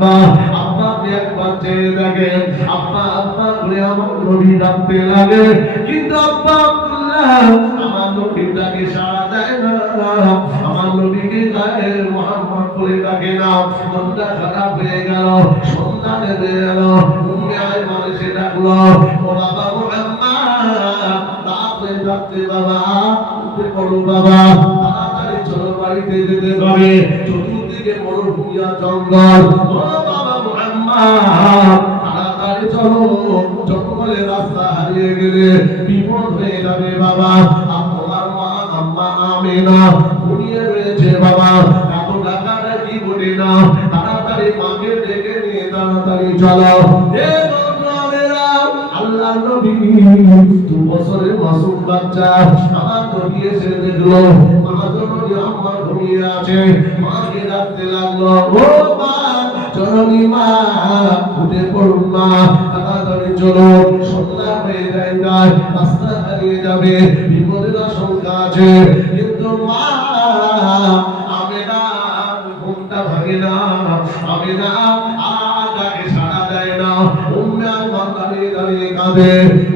আব্বা আপনি একবার চেয়ে দেখেন, আব্বা আব্বা বলে আমার নবী ডাকতে লাগে, কিন্তু আব্বা আব্দুল্লাহ আমার নবীর ডাকে সাড়া দেয় না, আমার নবীকে গায়ে মুহাম্মদ বলে ডাকে না। মনটা খারাপ হয়ে গেল, সন্ধ্যা নেমে গেল, উম্মে আয়মান এসে ডাকলো, ও বাবা মুহাম্মদ, রাতে ডাকতে বাবা, উঠে পড়ো বাবা, তাড়াতাড়ি চলো, বাড়িতে যেতে হবে, চতুর্দিকে মরুভূমি আর জঙ্গল। ও বাবা মুহাম্মদ, তাড়াতাড়ি চলো, জঙ্গলে রাস্তা হারিয়ে গেলে বিপদ হয়ে যাবে বাবা। তোমার মা আম্মা আমেনা ঘুমিয়ে রয়েছে বাবা, এত টাকাটা কি বলি না, তাড়াতাড়ি মাকে ডেকে নিয়ে তাড়াতাড়ি চলো। আল্লাহ নবী 2 বছরের মাসুম বাচ্চা, আমার নবী এসে দেখলো মা জননী আম্মা ঘুমিয়ে আছে, মাকে ডাকতে লাগলো, ও মা জননী, মা উঠে পড়ুন মা, তাড়াতাড়ি চলো, সন্ধ্যা হয়ে যায়, রাস্তা হারিয়ে যাবে, বিপদের আশঙ্কা আছে। কিন্তু মা আমেনা ঘুমটা ভাঙে না, আমেনা আর ডাকে সাড়া দেয় না। উম্মে আয়মান দাঁড়িয়ে দাঁড়িয়ে কাঁদে,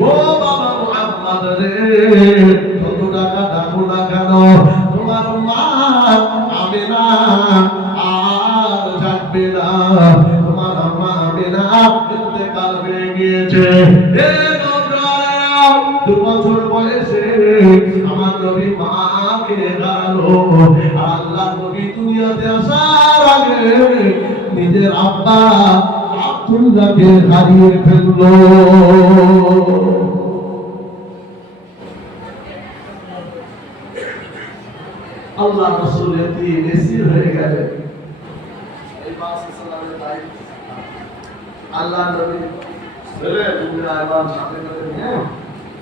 ও বাবা মুহাম্মদ রে, যত টাকা ডাকো না কেন, তোমার মা আমেনা আর জাগবে না, তোমার মা আমেনা ইন্তেকাল হয়ে গিয়েছে। 2 বছর বয়সে আমার নবী মাকে হারালো। আল্লাহ নবী দুনিয়াতে আসার আগে নিজের আব্বা আব্দুল্লাহকে হারিয়ে ফেললো। আল্লাহ রাসূল এতিম এসির হয়ে গেলেন। এই মাসে সালামের দায়িত্ব আল্লাহ নবী ছেলে উম্মে আয়মান সাথে করে নিয়ে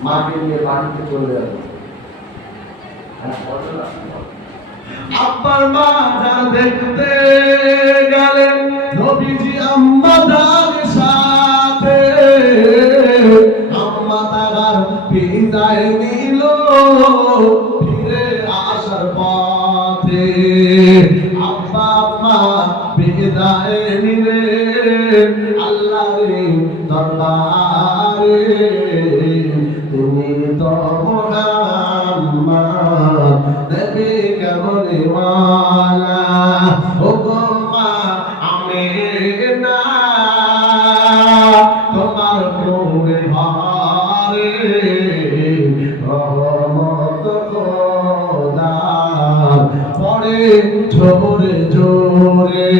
মাকে নিয়ে বাড়িতে চলে গেল। আব্বার মা যা দেখতে গেলেন নবীজি আম্মা তার সাথে, আম্মা তার বিদায় নিল ফিরে আসার পথে। আব্বা আম্মা বিদায় নিলেন আল্লাহর দরবারে, তুমি তো মুহাম্মদ নবী কামলিওয়ালা, ও গো মা আমেনা তোমার কোলে ভারে, রহমত খোদা পড়ে জোরে জোরে।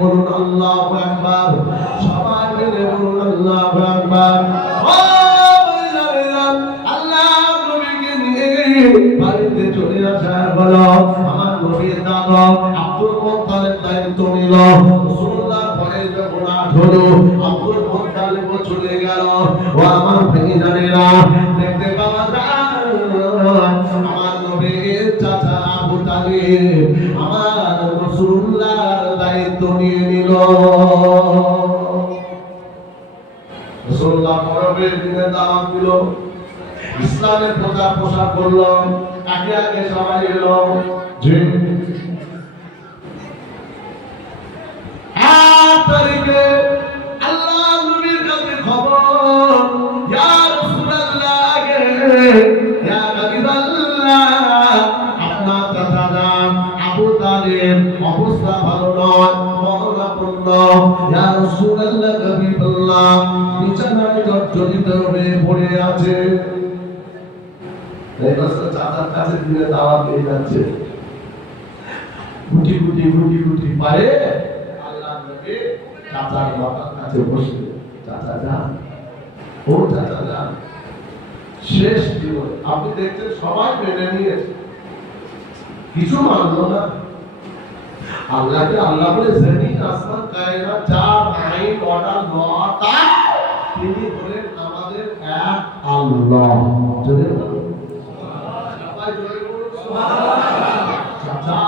বলুন আল্লাহু আকবার, সবাই মিলে বলুন আল্লাহু আকবার। বাড়িতে চলে আসা হলো, আমার নবীর দাদা আব্দুল মুত্তালিব দায়িত্ব নিল। রাসূলুল্লাহ পরে যখন হলো আব্দুল মুত্তালিব চলে গেল। ও আমার ভাইজানেরা, দেখতে পাওয়া যায় আমার নবীর চাচা আবু তালিব আমার রাসূলুল্লাহর দায়িত্ব নিয়ে নিল। রাসূলুল্লাহ পরবের দিনে দাওয়াত দিল, ইসলামের প্রচার প্রসার করল, আগে আগে সবাই এলো। যে 8 তারিখে আল্লাহ নবীর কাছে খবর, ইয়া রাসূলুল্লাহ ইয়া হাবিবাল্লাহ, আপনার চাচা আবু তালিব অবস্থা ভালো নয়, মরণাপন্ন। ইয়া রাসূলুল্লাহ হাবিবাল্লাহ বিছানায় জর্জরিত হয়ে পড়ে আছে। চাচার কাছে দিলে দাওয়াত দিয়ে যাচ্ছে, গুটি গুটি গুটি গুটি পায়ে আল্লাহ নবী চাচার মাথার কাছে বসে, চাচা যান, ও চাচা যান। শেষ জীবন আপনি দেখছেন সবাই মেনে নিয়েছে, কিছু মানলো না। আল্লাহকে আল্লাহ বলে জমিন আসমান কায়নাত যার আইন অর্ডার লতা, তিনি বলেন আমাদের এক আল্লাহ। জোরে বলুন সবাই, জোরে বলুন সুবহানাল্লাহ। চাচা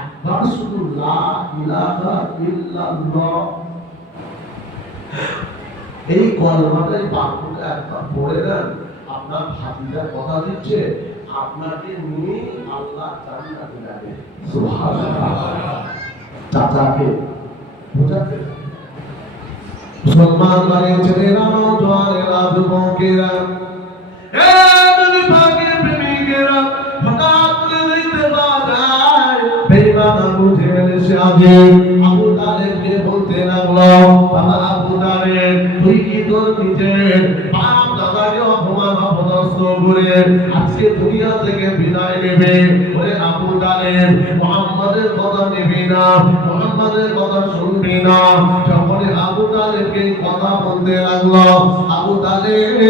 একবার শুধু লা ইলাহা ইল্লাল্লাহ এই কলমাটাই বাক্যটা একবার পড়ে দেন, আপনার ভাতিজা কথা দিচ্ছে আপনাকে নিয়ে আল্লাহ জান্নাতে যাবে। সুবহানাল্লাহ। চাচাকে বুঝাতে মুসলমান বাড়ির ছেলেরা নওজোয়ানেরা যুবকেরা পাকের প্রেমিকেরা হঠাৎ করে দেখতে পাওয়া যায় বেঈমান আবু জেহেল এসে আগে আবু তালেবকে বলতে লাগলো, বাবা আবু তালেব, তুই কি তোর নিজের বাপ দাদাকে অপমান অপদস্থ করে আজকে দুনিয়া থেকে বিদায় নেবে? ওরে আবু তালেব, মুহাম্মাদের কথা নেবি না, মুহাম্মাদের কথা শুনবি না। যখন আবু তালেবকে কথা বলতে লাগলো, আবু তালেব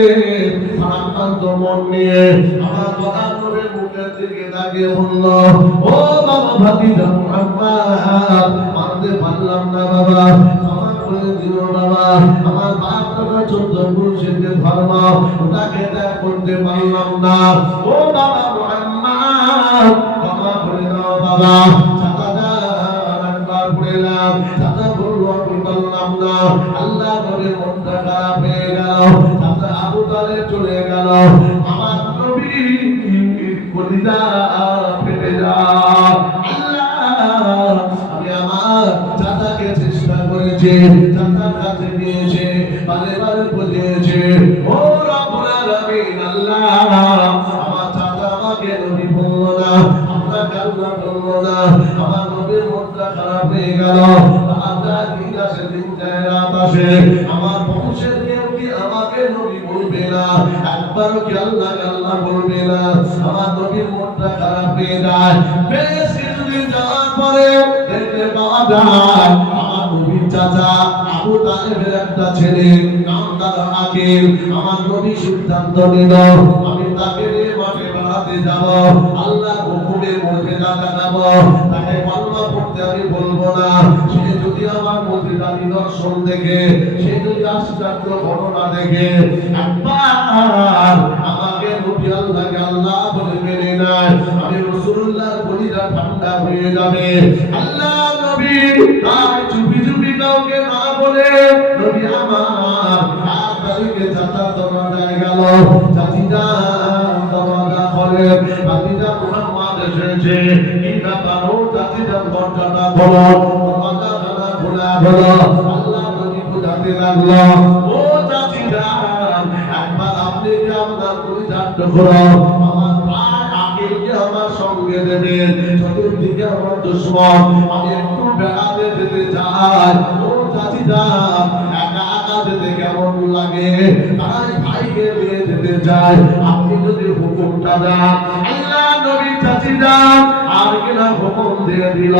আক্রান্ত মন নিয়ে আমার কথা নবীর মুখের দিকে তাকিয়ে বলল, ও বাবা ভাতিজা মুহাম্মদ, মানতে পারলাম না বাবা, ক্ষমা করে দিও বাবা, আমার বাপ দাদা 14 মুর্শিদের ধর্ম ওটাকে ত্যাগ করতে পারলাম না। ও বাবা মুহাম্মদ, ক্ষমা করে দাও বাবা। চাচা বলল, আমি পারলাম না। আল্লাহ নবীর মনটা খারাপ হয়ে গেল। চাচা আবু তালেব চলে গেল। আমার নবী কলিজা ফেটে যায়। আল্লাহ, আমি আমার চাচাকে চেষ্টা করেছি, চাচার কাছে গিয়েছে, বারে বারে বুঝিয়েছে, ও রব্বুল আলামিন, আল্লাহ আমার চাচা আমাকে নবী বলল না, আপনাকে আল্লাহ বলল না। আমার নবীর মনটা খারাপ হয়ে গেল। আমার বংশের কেউ কি আমাকে নবী বলবে না? একবারও কি আল্লাহ আল্লাহ বলবে না? আমার নবীর মনটা খারাপ হয়ে যায়। বেশ কিছুদিন যাওয়ার পরে দেখতে পাওয়া যায় আমার নবীর চাচা আবু তালেবের একটা ছেলে নাম তার আকিল। আমার নবী সিদ্ধান্ত নিল, আমি তাকে নিয়ে মাঠে বেড়াতে যাব, আল্লাহ হুকুমের মধ্যে যাব, তাকে কলমা পড়তে আমি বলবো না। সে যদি আমার মধ্যে নিদর্শন দেখে, সে যদি আশ্চর্য ঘটনা দেখে, একবার আমাকে নবী আল্লাহকে আল্লাহ বলে মেনে নেয়, আমি রাসূলুল্লাহর কলিজা ঠান্ডা হয়ে যাবে। আল্লাহ নবী তাই চুপি চুপি কাউকে না বলে নবী আমার আর তারিখে চাচা দরজায় গেল। চাচিদা দরজা খোলে, চাচিদা মুহাম্মদ এসেছে, কি ব্যাপার? ও চাচিদা দরজাটা খোলো, দরজাটা খোলা হলো। আল্লাহ নবী বুঝাতে লাগলো, ও চাচিদা, একবার আপনি কি আপনার পরিচয় করো, আমার ভাই আকিলকে আমার সঙ্গে দেবেন, চতুর্দিকে আমার দুশমন, আমি একটু বেড়াতে যেতে চাই। ও চাচিদা, একা একা যেতে কেমন লাগে, তাই ভাইকে নিয়ে যেতে চাই, আপনি যদি হুকুমটা দেন। আল্লাহ নবী চাচিদা আর কিনা হুকুম দিয়ে দিল,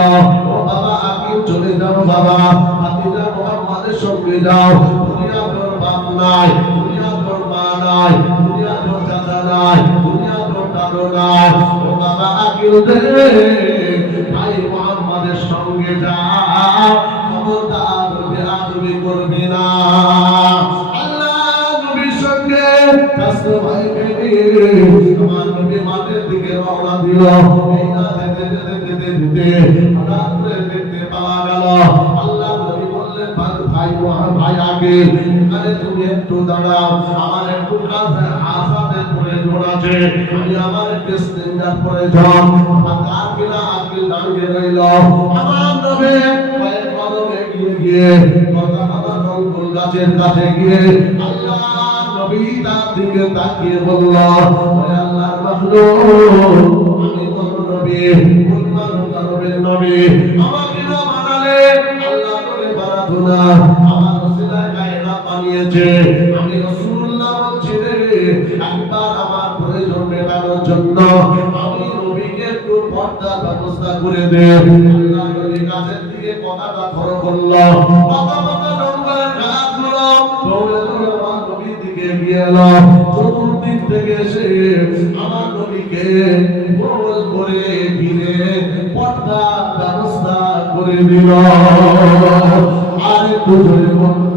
ও বাবা আকিল চলে যাও বাবা, চাচিদা মুহাম্মাদের সঙ্গে যাও। দুনিয়া তোর বাপ নাই, দুনিয়া তোর মা নাই, দুনিয়া তোর চাচা নাই, দুনিয়া তোর দাদু নাই। ও বাবা আকিল দে, ভাই মুহাম্মাদের সঙ্গে যাও, খবরদার বেয়াদবি করবি না। আল্লাহ নবীর সঙ্গে চাচা ভাইকে নিয়ে আমার নবী মাঠের দিকে রওনা দিল। এই না যেতে যেতে যেতে যেতে হঠাৎ করে দেখতে পাওয়া গেল আল্লাহ নবী বললেন, ভাই আগে এখানে তুমি একটু দাঁড়াও, আমার একটু কাছে আসাদের প্রয়োজন আছে, আমি আমার একটু স্টেঞ্জার প্রয়োজন। আর কিনা আকিল দাঁড়িয়ে রইল। আমার নবী পায়ের কদমে গিয়ে কথা কথা জঙ্গল গাছের কাছে গিয়ে আল্লাহ নবী তার দিকে তাকিয়ে বলল, ওরে আল্লাহর মাখলুক, আমি কোন নবী, কোন মানবের নবী, আমাকে না বানালে আল্লাহ করে বানাতো না, আমার ওসিলায় কায়নাত বানিয়েছে। আমি রাসূলুল্লাহ বলছি রে, একবার আমার প্রয়োজন মেটানোর জন্য আমি নবীকে একটু পর্দার ব্যবস্থা করে দে। আল্লাহ নবীর কাছের দিকে কথাটা ধরো করল, কথা কথা জঙ্গলের ঘাসগুলো দৌড়ে দৌড়ে আমার নবীর দিকে এগিয়ে এলো। চতুর্দিক থেকে এসে আমার নবীকে গোল করে ঘিরে পর্দার ব্যবস্থা করে দিল। আর একটু জোরে বলুন,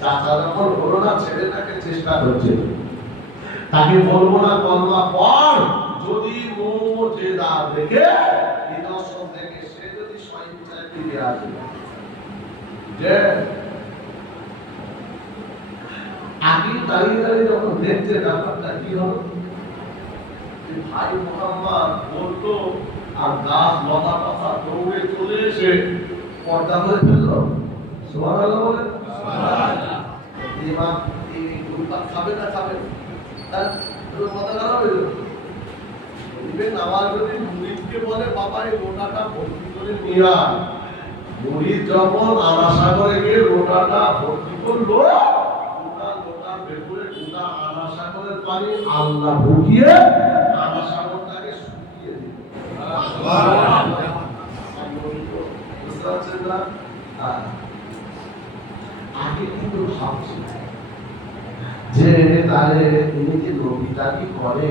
চাচা যখন হলো না, ছেলেটাকে চেষ্টা করছে, তাকে বলবো না কলমা পড়, যদি মুজিজা দেখে, নিদর্শন দেখে, সে যদি স্বয়ং ফিরে আসে, যে আকিল দাঁড়িয়ে দাঁড়িয়ে যখন দেখছে ব্যাপারটা কি হলো, ভাই মুহাম্মদ বলতো আর গাছ লতা পাতা দৌড়ে চলে এসে পর্দা করে ফেললো। সুবহানাল্লাহ বলে ইমাম এই গুরুপাত খাবে না খাবে হ্যাঁ মাথা খারাপ হয়ে যাবে। ইভেন আমার যদি মুরিদকে বলে বাবা এই লোটাটা ভর্তি করে নিয়ে আয়, মুরিদ যখন আনাসা করে গিয়ে লোটাটা ভর্তি করলো, লোটার ভেতরে গোটা আনাসা করে পানি আল্লাহ ঢুকিয়ে আনাসাগরটাকে শুকিয়ে দিল। বুঝতে পারছেন না? আগে কিন্তু ভাবছি যে তাহলে তিনি যে নবীটা কি করে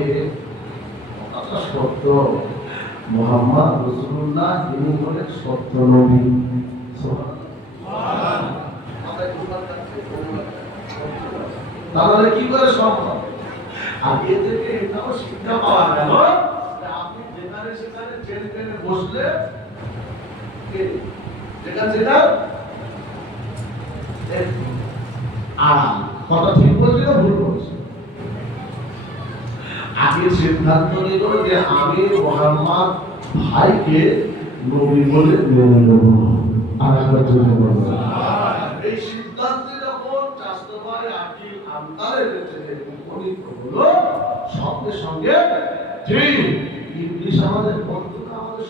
কথা সত্য, মুহাম্মদ রাসূলুল্লাহ তিনি হলেন সত্য নবী। তাহলে কি করে সম্ভব? আগে থেকে এটাও শিক্ষা পাওয়া গেল যে আপনি যেখানে সেখানে চেনে চেনে বসলে যেখানে সেটা আরাম। কথা ঠিক বলছি না ভুল বলছি? আগে সিদ্ধান্ত নিল যে আমি মুহাম্মদ ভাইকে নবী বলে মেনে নেব। এই সিদ্ধান্তে যখন চাষতে ভাই আকি আন্তারের উপনীত হলো, সঙ্গে সঙ্গে যে ইবলিস আমাদের বন্ধু না, আমাদের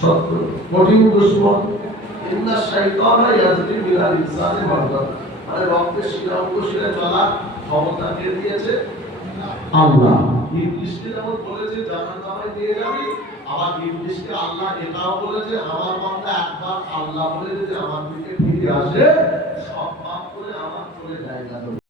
শত্রু, কঠিন দুশমন। ইন্না শাইতানা ইয়াজরি মিনাল ইনসানি মারদান, মানে রক্তের শিরা অঙ্গশিরা চলা ক্ষমতা কে দিয়েছে? আল্লাহ। ইবলিসকে যেমন বলেছে জাহান্নামে নিয়ে যাবি, আবার ইবলিসকে আল্লাহ এটাও বলেছে আমার বান্দা একবার আল্লাহ বলে যদি আমার দিকে ফিরে আসে সব পাপ করে আমার চলে যায় না।